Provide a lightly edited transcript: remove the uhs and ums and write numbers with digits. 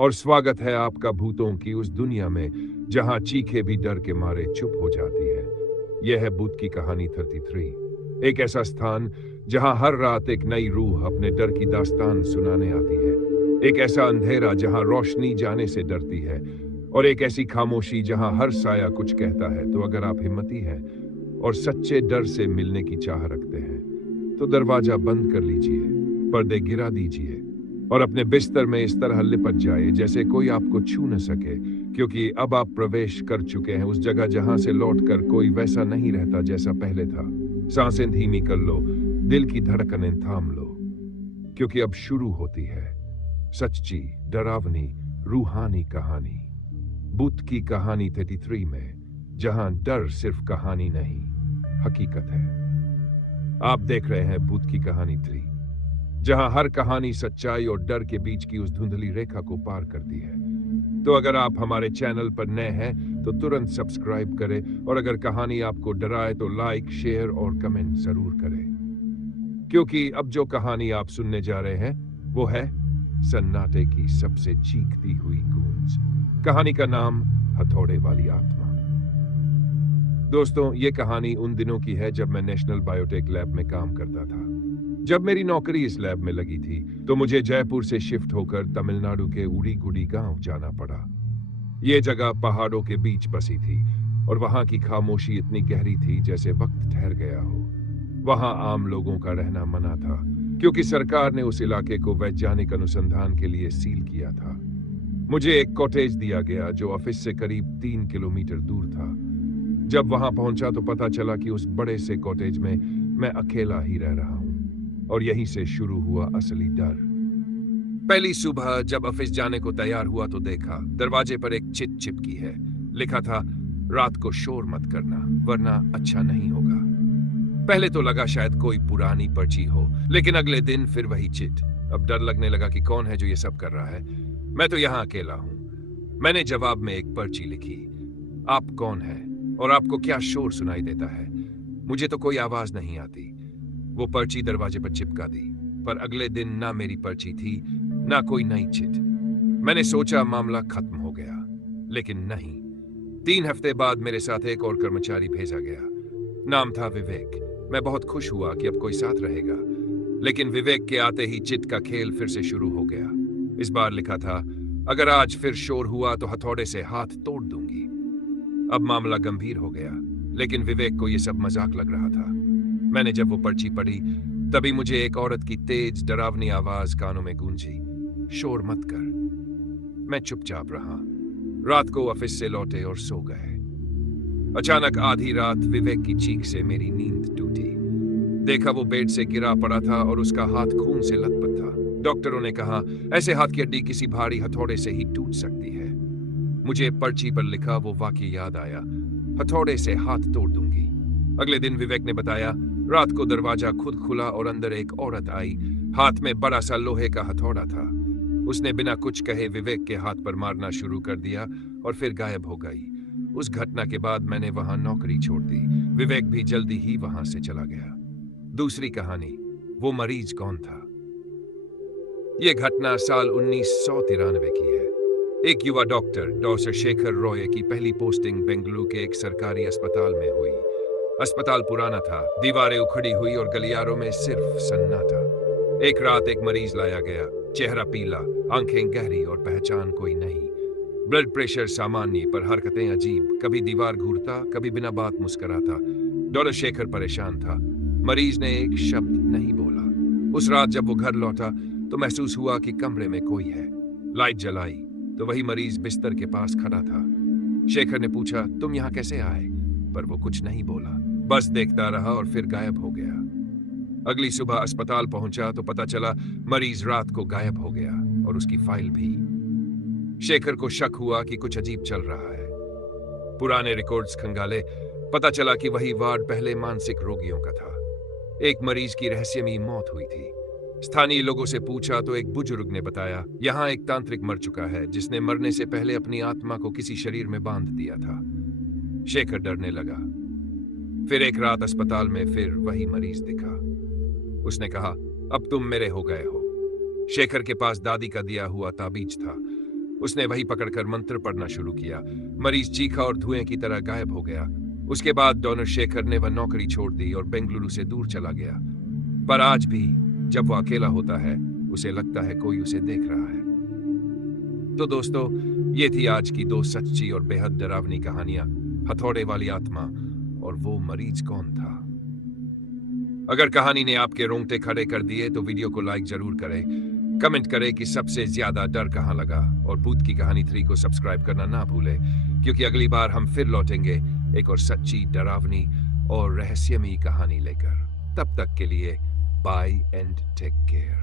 और स्वागत है आपका भूतों की उस दुनिया में जहां चीखें भी डर के मारे चुप हो जाती है। यह है भूत की कहानी 33, एक ऐसा स्थान जहां हर रात एक नई रूह अपने डर की दास्तान सुनाने आती है। एक ऐसा अंधेरा जहां रोशनी जाने से डरती है, और एक ऐसी खामोशी जहां हर साया कुछ कहता है। तो अगर आप हिम्मती हैं और सच्चे डर से मिलने की चाह रखते हैं, तो दरवाजा बंद कर लीजिए, पर्दे गिरा दीजिए और अपने बिस्तर में इस तरह लिपट जाए जैसे कोई आपको छू न सके, क्योंकि अब आप प्रवेश कर चुके हैं उस जगह जहां से लौटकर कोई वैसा नहीं रहता जैसा पहले था। सांसें धीमी कर लो, दिल की धड़कनें थाम लो, क्योंकि अब शुरू होती है सच्ची, डरावनी, रूहानी कहानी। भूत की कहानी 33 में, जहां डर सिर्फ कहानी नहीं, हकीकत है। आप देख रहे हैं भूत की कहानी 3, जहां हर कहानी सच्चाई और डर के बीच की उस धुंधली रेखा को पार करती है। तो अगर आप हमारे चैनल पर नए हैं तो तुरंत सब्सक्राइब करें, और अगर कहानी आपको डराए तो लाइक, शेयर और कमेंट जरूर करें, क्योंकि अब जो कहानी आप सुनने जा रहे हैं वो है सन्नाटे की सबसे चीखती हुई गूंज। कहानी का नाम हथौड़े वाली आत्मा। दोस्तों, ये कहानी उन दिनों की है जब मैं नेशनल बायोटेक लैब में काम करता था। जब मेरी नौकरी इस लैब में लगी थी तो मुझे जयपुर से शिफ्ट होकर तमिलनाडु के उड़ीगुड़ी गांव जाना पड़ा। ये जगह पहाड़ों के बीच बसी थी और वहां की खामोशी इतनी गहरी थी जैसे वक्त ठहर गया हो। वहां आम लोगों का रहना मना था, क्योंकि सरकार ने उस इलाके को वैज्ञानिक अनुसंधान के लिए सील किया था। मुझे एक कॉटेज दिया गया जो ऑफिस से करीब 3 किलोमीटर दूर था। जब वहां पहुंचा तो पता चला कि उस बड़े से कॉटेज में मैं अकेला ही रह रहा हूं, और यहीं से शुरू हुआ असली डर। पहली सुबह जब ऑफिस जाने को तैयार हुआ तो देखा दरवाजे पर एक चिट चिपकी है। लिखा था, रात को शोर मत करना वरना अच्छा नहीं होगा। पहले तो लगा शायद कोई पुरानी पर्ची हो, लेकिन अगले दिन फिर वही चिट। अब डर लगने लगा कि कौन है जो ये सब कर रहा है। मैं तो यहां अकेला हूं। मैंने जवाब में एक पर्ची लिखी, आप कौन है और आपको क्या शोर सुनाई देता है? मुझे तो कोई आवाज नहीं आती। वो पर्ची दरवाजे पर चिपका दी, पर अगले दिन ना मेरी पर्ची थी ना कोई नई चिट। मैंने सोचा मामला खत्म हो गया, लेकिन नहीं। 3 हफ्ते बाद मेरे साथ एक और कर्मचारी भेजा गया। नाम था विवेक। मैं बहुत खुश हुआ कि अब कोई साथ रहेगा, लेकिन विवेक के आते ही चिट का खेल फिर से शुरू हो गया। इस बार लिखा था, अगर आज फिर शोर हुआ तो हथौड़े से हाथ तोड़ दूंगी। अब मामला गंभीर हो गया, लेकिन विवेक को यह सब मजाक लग रहा था। मैंने जब वो पर्ची पढ़ी तभी मुझे एक औरत की तेज डरावनी आवाज कानों में गूंजी, शोर मत कर। मैं चुपचाप रहा। रात को ऑफिस से लौटे और सो गए। अचानक आधी रात विवेक की चीख से मेरी नींद टूटी। देखा वो बेड से गिरा पड़ा था और उसका हाथ खून से लथपथ था। डॉक्टरों ने कहा, ऐसे हाथ की हड्डी किसी भारी हथौड़े से ही टूट सकती है। मुझे पर्ची पर लिखा वो वाक्य याद आया, हथौड़े से हाथ तोड़ दूंगी। अगले दिन विवेक ने बताया, रात को दरवाजा खुद खुला और अंदर एक औरत आई। हाथ में बड़ा सा लोहे का हथौड़ा था। उसने बिना कुछ कहे विवेक के हाथ पर मारना शुरू कर दिया और फिर गायब हो गई। उस घटना के बाद मैंने वहां नौकरी छोड़ दी। विवेक भी जल्दी ही वहां से चला गया। दूसरी कहानी, वो मरीज कौन था? यह घटना साल 1993 की है। एक युवा डॉक्टर डॉक्टर शेखर रॉय की पहली पोस्टिंग बेंगलुरु के एक सरकारी अस्पताल में हुई। अस्पताल पुराना था, दीवारें उखड़ी हुई और गलियारों में सिर्फ सन्नाटा। एक रात एक मरीज लाया गया, चेहरा पीला, आंखें गहरी और पहचान कोई नहीं। ब्लड प्रेशर सामान्य पर हरकतें अजीब, कभी दीवार घूरता, कभी बिना बात मुस्कुराता। डॉक्टर शेखर परेशान था। मरीज ने एक शब्द नहीं बोला। उस रात जब वो घर लौटा तो महसूस हुआ कि कमरे में कोई है। लाइट जलाई तो वही मरीज बिस्तर के पास खड़ा था। शेखर ने पूछा, तुम यहाँ कैसे आए? पर वो कुछ नहीं बोला, बस देखता रहा और फिर गायब हो गया। अगली सुबह अस्पताल पहुंचा तो पता चला मरीज रात को गायब हो गया और उसकी फाइल भी। शेखर को शक हुआ कि कुछ अजीब चल रहा है। पुराने रिकॉर्ड्स खंगाले, पता चला कि वही वार्ड पहले मानसिक रोगियों का था। एक मरीज की रहस्यमयी मौत हुई थी। स्थानीय लोगों से पूछा तो एक बुजुर्ग ने बताया, यहाँ एक तांत्रिक मर चुका है जिसने मरने से पहले अपनी आत्मा को किसी शरीर में बांध दिया था। शेखर डरने लगा। फिर एक रात अस्पताल में फिर वही मरीज दिखा। उसने कहा, अब तुम मेरे हो गए हो। शेखर के पास दादी का दिया हुआ ताबीज था। उसने वही पकड़कर मंत्र पढ़ना शुरू किया। मरीज चीखा और धुएं की तरह गायब हो गया। उसके बाद डॉनर शेखर ने वह नौकरी छोड़ दी और बेंगलुरु से दूर चला गया। पर आज भी जब वो अकेला होता है, उसे लगता है कोई उसे देख रहा है। तो दोस्तों, ये थी आज की दो सच्ची और बेहद डरावनी कहानियां, हथौड़े वाली आत्मा और वो मरीज कौन था। अगर कहानी ने आपके रोंगटे खड़े कर दिए तो वीडियो को लाइक जरूर करें, कमेंट करें कि सबसे ज्यादा डर कहां लगा और भूत की कहानी 3 को सब्सक्राइब करना ना भूलें, क्योंकि अगली बार हम फिर लौटेंगे एक और सच्ची, डरावनी और रहस्यमयी कहानी लेकर। तब तक के लिए बाय एंड टेक केयर।